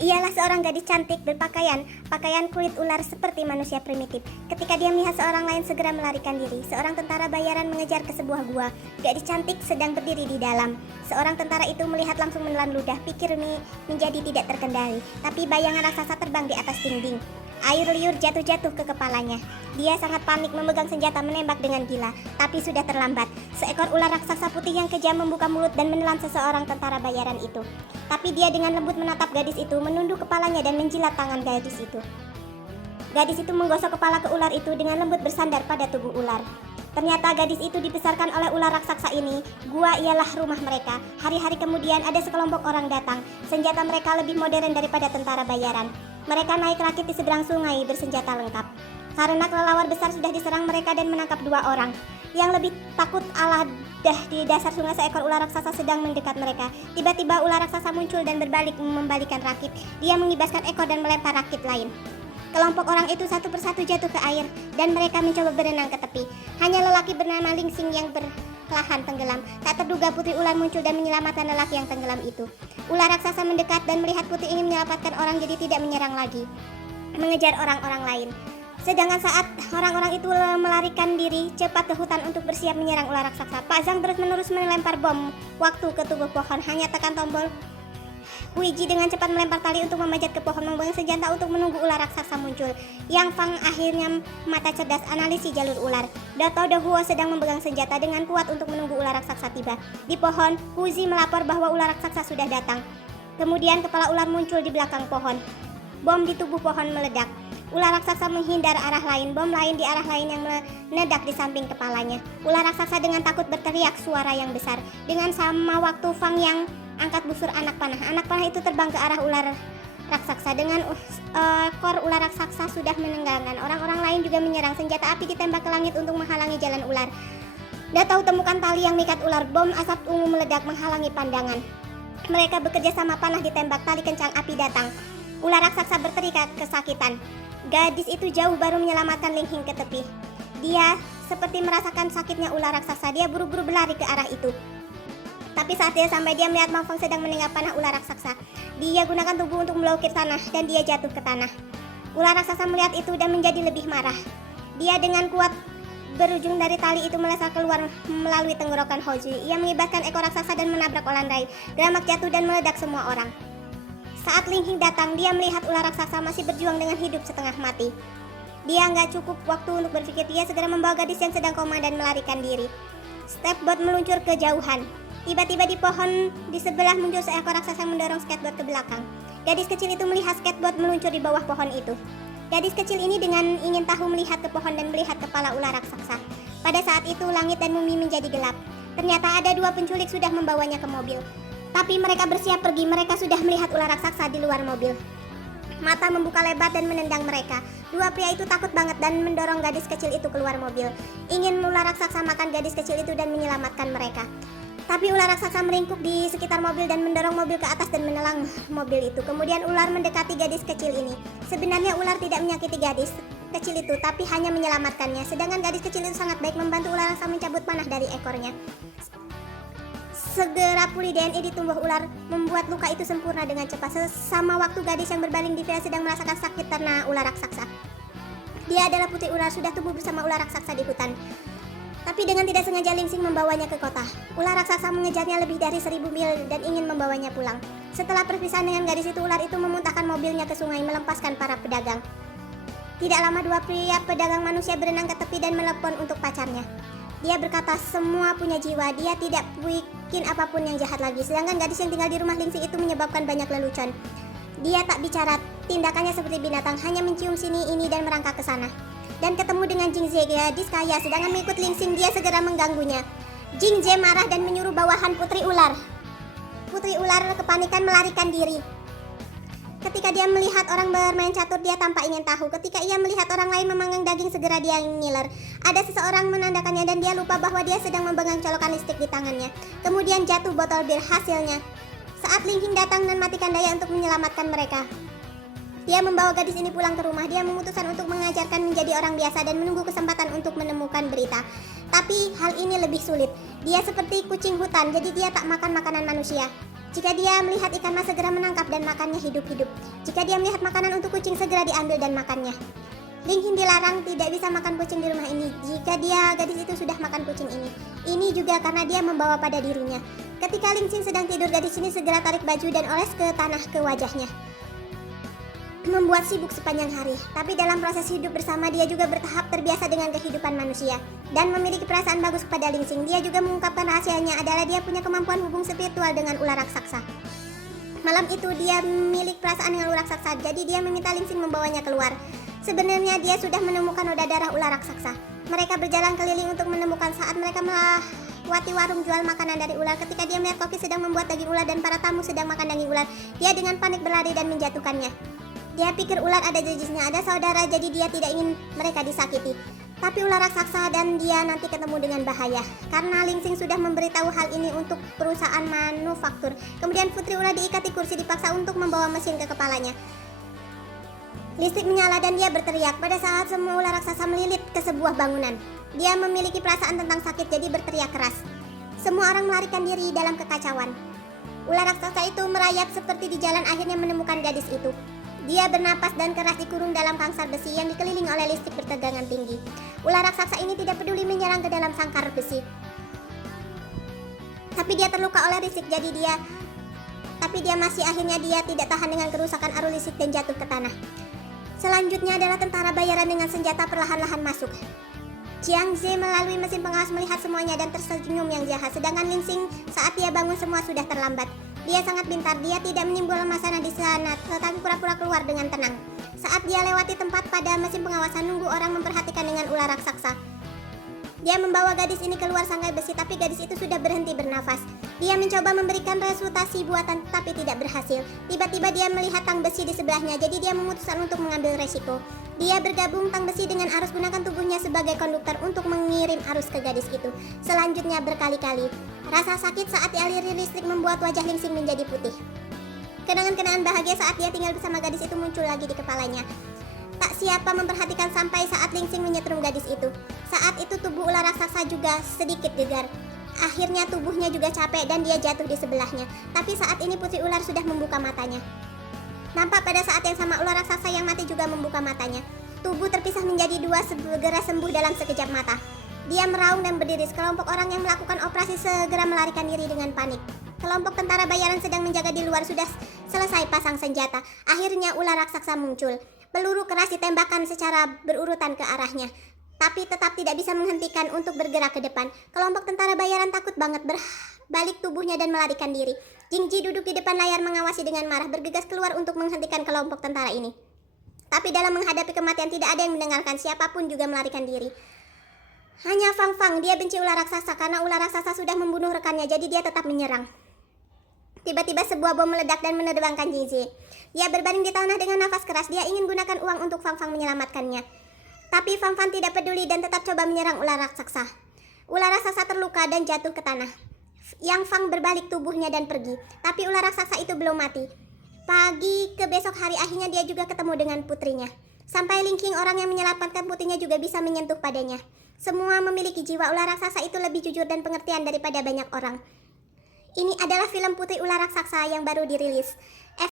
Ialah seorang gadis cantik berpakaian pakaian kulit ular seperti manusia primitif. Ketika dia melihat seorang lain segera melarikan diri. Seorang tentara bayaran mengejar ke sebuah gua. Gadis cantik sedang berdiri di dalam. Seorang tentara itu melihat langsung menelan ludah. Pikir menjadi tidak terkendali. Tapi bayangan raksasa terbang di atas dinding. Air liur jatuh-jatuh ke kepalanya. Dia sangat panik memegang senjata menembak dengan gila. Tapi sudah terlambat. Seekor ular raksasa putih yang kejam membuka mulut dan menelan seseorang tentara bayaran itu. Tapi dia dengan lembut menatap gadis itu, menunduk kepalanya dan menjilat tangan gadis itu. Gadis itu menggosok kepala ke ular itu dengan lembut bersandar pada tubuh ular. Ternyata gadis itu dibesarkan oleh ular raksasa ini. Gua ialah rumah mereka. Hari-hari kemudian ada sekelompok orang datang. Senjata mereka lebih modern daripada tentara bayaran. Mereka naik rakit di seberang sungai bersenjata lengkap. Karena kelelawar besar sudah diserang mereka dan menangkap 2 orang. Yang lebih takut di dasar sungai seekor ular raksasa sedang mendekat mereka. Tiba-tiba ular raksasa muncul dan membalikan rakit. Dia mengibaskan ekor dan melempar rakit lain. Kelompok orang itu satu persatu jatuh ke air dan mereka mencoba berenang ke tepi. Hanya lelaki bernama Lingsing yang perlahan tenggelam. Tak terduga putri ular muncul dan menyelamatkan lelaki yang tenggelam itu. Ular raksasa mendekat dan melihat putri ingin menyelamatkan orang jadi tidak menyerang lagi, mengejar orang-orang lain. Sedangkan saat orang-orang itu melarikan diri cepat ke hutan untuk bersiap menyerang ular raksasa, Pak Zhang terus-menerus melempar bom waktu ke tubuh pohon. Hanya tekan tombol Huiji dengan cepat melempar tali untuk memanjat ke pohon, memegang senjata untuk menunggu ular raksasa muncul. Yang Fang akhirnya mata cerdas analisis jalur ular. Dato De Huo sedang memegang senjata dengan kuat untuk menunggu ular raksasa tiba. Di pohon, Huzi melapor bahwa ular raksasa sudah datang. Kemudian kepala ular muncul di belakang pohon. Bom di tubuh pohon meledak. Ular raksasa menghindar arah lain, bom lain di arah lain yang meledak di samping kepalanya. Ular raksasa dengan takut berteriak suara yang besar. Dengan sama waktu Fang yang angkat busur anak panah. Anak panah itu terbang ke arah ular raksasa. Dengan ekor ular raksasa sudah menenggelamkan. Orang-orang lain juga menyerang. Senjata api ditembak ke langit untuk menghalangi jalan ular. Datau temukan tali yang mengikat ular. Bom asap ungu meledak menghalangi pandangan. Mereka bekerja sama, panah ditembak, tali kencang, api datang. Ular raksasa berteriak kesakitan. Gadis itu jauh baru menyelamatkan Ling Hing ke tepi. Dia seperti merasakan sakitnya ular raksasa. Dia buru-buru berlari ke arah itu. Tapi saat dia sampai, dia melihat Ma Feng sedang menengah panah ular raksasa. Dia gunakan tubuh untuk melukir tanah dan dia jatuh ke tanah. Ular raksasa melihat itu dan menjadi lebih marah. Dia dengan kuat berujung dari tali itu melesat keluar melalui tenggorokan Hoju. Ia mengibaskan ekor raksasa dan menabrak orang lain. Geramak jatuh dan meledak semua orang. Saat Ling Hing datang, dia melihat ular raksasa masih berjuang dengan hidup setengah mati. Dia nggak cukup waktu untuk berpikir. Dia segera membawa gadis yang sedang koma dan melarikan diri. Skateboard meluncur ke jauhan. Tiba-tiba di pohon di sebelah muncul seekor raksasa yang mendorong skateboard ke belakang. Gadis kecil itu melihat skateboard meluncur di bawah pohon itu. Gadis kecil ini dengan ingin tahu melihat ke pohon dan melihat kepala ular raksasa. Pada saat itu langit dan bumi menjadi gelap. Ternyata ada 2 penculik sudah membawanya ke mobil. Tapi mereka bersiap pergi. Mereka sudah melihat ular raksasa di luar mobil. Mata membuka lebar dan menendang mereka. 2 pria itu takut banget dan mendorong gadis kecil itu keluar mobil. Ingin ular raksasa makan gadis kecil itu dan menyelamatkan mereka. Tapi ular raksasa meringkuk di sekitar mobil dan mendorong mobil ke atas dan menelan mobil itu. Kemudian ular mendekati gadis kecil ini. Sebenarnya ular tidak menyakiti gadis kecil itu, tapi hanya menyelamatkannya. Sedangkan gadis kecil itu sangat baik membantu ular raksasa mencabut panah dari ekornya. Segera pulih DNA di tubuh ular membuat luka itu sempurna dengan cepat. Sesama waktu gadis yang berbaring di villa sedang merasakan sakit karena ular raksasa. Dia adalah putri ular, sudah tumbuh bersama ular raksasa di hutan. Tapi dengan tidak sengaja Lingsing membawanya ke kota. Ular raksasa mengejarnya lebih dari 1000 mil dan ingin membawanya pulang. Setelah perpisahan dengan gadis itu, ular itu memuntahkan mobilnya ke sungai melepaskan para pedagang. Tidak lama 2 pria pedagang manusia berenang ke tepi dan menelepon untuk pacarnya. Dia berkata semua punya jiwa, dia tidak bikin apapun yang jahat lagi. Sedangkan gadis yang tinggal di rumah Lingsing itu menyebabkan banyak lelucon. Dia tak bicara, tindakannya seperti binatang, hanya mencium sini ini dan merangkak ke sana. Dan ketemu dengan Jing Zhe, gadis kaya, sedangkan mengikut Lingsing. Dia segera mengganggunya. Jing Zhe marah dan menyuruh bawahan putri ular. Putri ular kepanikan melarikan diri. Ketika dia melihat orang bermain catur, dia tampak ingin tahu. Ketika ia melihat orang lain memanggang daging, segera dia ngiler. Ada seseorang menandakannya dan dia lupa bahwa dia sedang memegang colokan listrik di tangannya. Kemudian jatuh botol bir hasilnya. Saat Ling Hing datang dan matikan daya untuk menyelamatkan mereka. Dia membawa gadis ini pulang ke rumah. Dia memutuskan untuk mengajarkan menjadi orang biasa dan menunggu kesempatan untuk menemukan berita. Tapi hal ini lebih sulit. Dia seperti kucing hutan, jadi dia tak makan makanan manusia. Jika dia melihat ikan mas, segera menangkap dan makannya hidup-hidup. Jika dia melihat makanan untuk kucing, segera diambil dan makannya. Ling dilarang tidak bisa makan kucing di rumah ini. Jika gadis itu sudah makan kucing ini. Ini juga karena dia membawa pada dirinya. Ketika Ling sedang tidur, gadis ini segera tarik baju dan oles ke tanah ke wajahnya. Membuat sibuk sepanjang hari. Tapi dalam proses hidup bersama, dia juga bertahap terbiasa dengan kehidupan manusia dan memiliki perasaan bagus kepada Ling. Dia juga mengungkapkan rahasianya adalah dia punya kemampuan hubung spiritual dengan ular raksasa. Malam itu dia memiliki perasaan dengan ular raksasa, jadi dia meminta Ling membawanya keluar. Sebenarnya dia sudah menemukan noda darah ular raksasa. Mereka berjalan keliling untuk menemukan. Saat mereka melewati warung jual makanan dari ular, ketika dia melihat koki sedang membuat daging ular dan para tamu sedang makan daging ular, dia dengan panik berlari dan menjatuhkannya. Dia pikir ular ada jenisnya, ada saudara, jadi dia tidak ingin mereka disakiti. Tapi ular raksasa dan dia nanti ketemu dengan bahaya. Karena Ling sudah memberitahu hal ini untuk perusahaan manufaktur. Kemudian putri ular diikat di kursi, dipaksa untuk membawa mesin ke kepalanya. Listrik menyala dan dia berteriak. Pada saat semua ular raksasa melilit ke sebuah bangunan. Dia memiliki perasaan tentang sakit, jadi berteriak keras. Semua orang melarikan diri dalam kekacauan. Ular raksasa itu merayap seperti di jalan, akhirnya menemukan gadis itu. Dia bernapas dan keras dikurung dalam pangsar besi yang dikelilingi oleh listrik bertegangan tinggi. Ular raksasa ini tidak peduli menyerang ke dalam sangkar besi. Tapi dia terluka oleh listrik, tapi dia masih akhirnya dia tidak tahan dengan kerusakan arus listrik dan jatuh ke tanah. Selanjutnya adalah tentara bayaran dengan senjata perlahan-lahan masuk. Jiang Ze melalui mesin pengawas melihat semuanya dan tersenyum yang jahat. Sedangkan Ling saat dia bangun semua sudah terlambat. Dia sangat pintar, dia tidak menimbulkan masalah di sana, tetapi pura-pura keluar dengan tenang. Saat dia lewati tempat pada mesin pengawasan, nunggu orang memperhatikan dengan ular raksasa. Dia membawa gadis ini keluar sangkai besi, tapi gadis itu sudah berhenti bernafas. Dia mencoba memberikan resultasi buatan, tapi tidak berhasil. Tiba-tiba dia melihat tang besi di sebelahnya, jadi dia memutuskan untuk mengambil resiko. Dia bergabung tang besi dengan arus, gunakan tubuhnya sebagai konduktor untuk mengirim arus ke gadis itu. Selanjutnya berkali-kali. Rasa sakit saat dialiri listrik membuat wajah Ling menjadi putih. Kenangan-kenangan bahagia saat dia tinggal bersama gadis itu muncul lagi di kepalanya. Tak siapa memperhatikan sampai saat Ling menyetrum gadis itu. Saat itu tubuh ular raksasa juga sedikit gegar. Akhirnya tubuhnya juga capek dan dia jatuh di sebelahnya. Tapi saat ini putri ular sudah membuka matanya. Nampak pada saat yang sama ular raksasa yang mati juga membuka matanya. Tubuh terpisah menjadi dua, segera sembuh dalam sekejap mata. Dia meraung dan berdiri. Sekelompok orang yang melakukan operasi segera melarikan diri dengan panik. Kelompok tentara bayaran sedang menjaga di luar sudah selesai pasang senjata. Akhirnya ular raksasa muncul. Peluru keras ditembakkan secara berurutan ke arahnya, tapi tetap tidak bisa menghentikan untuk bergerak ke depan. Kelompok tentara bayaran takut banget, berbalik tubuhnya dan melarikan diri. Jingji duduk di depan layar mengawasi dengan marah, bergegas keluar untuk menghentikan kelompok tentara ini. Tapi dalam menghadapi kematian tidak ada yang mendengarkan, siapapun juga melarikan diri. Hanya Fang Fang, dia benci ular raksasa karena ular raksasa sudah membunuh rekannya, jadi dia tetap menyerang. Tiba-tiba sebuah bom meledak dan menerbangkan Jingji. Dia berbaring di tanah dengan nafas keras. Dia ingin gunakan uang untuk Fang Fang menyelamatkannya. Tapi Fang Fang tidak peduli dan tetap coba menyerang ular raksasa. Ular raksasa terluka dan jatuh ke tanah. Yang Fang berbalik tubuhnya dan pergi. Tapi ular raksasa itu belum mati. Pagi ke besok hari akhirnya dia juga ketemu dengan putrinya. Sampai Ling Qing, orang yang menyelamatkan putrinya, juga bisa menyentuh padanya. Semua memiliki jiwa. Ular raksasa itu lebih jujur dan pengertian daripada banyak orang. Ini adalah film Putri Ular Raksasa yang baru dirilis.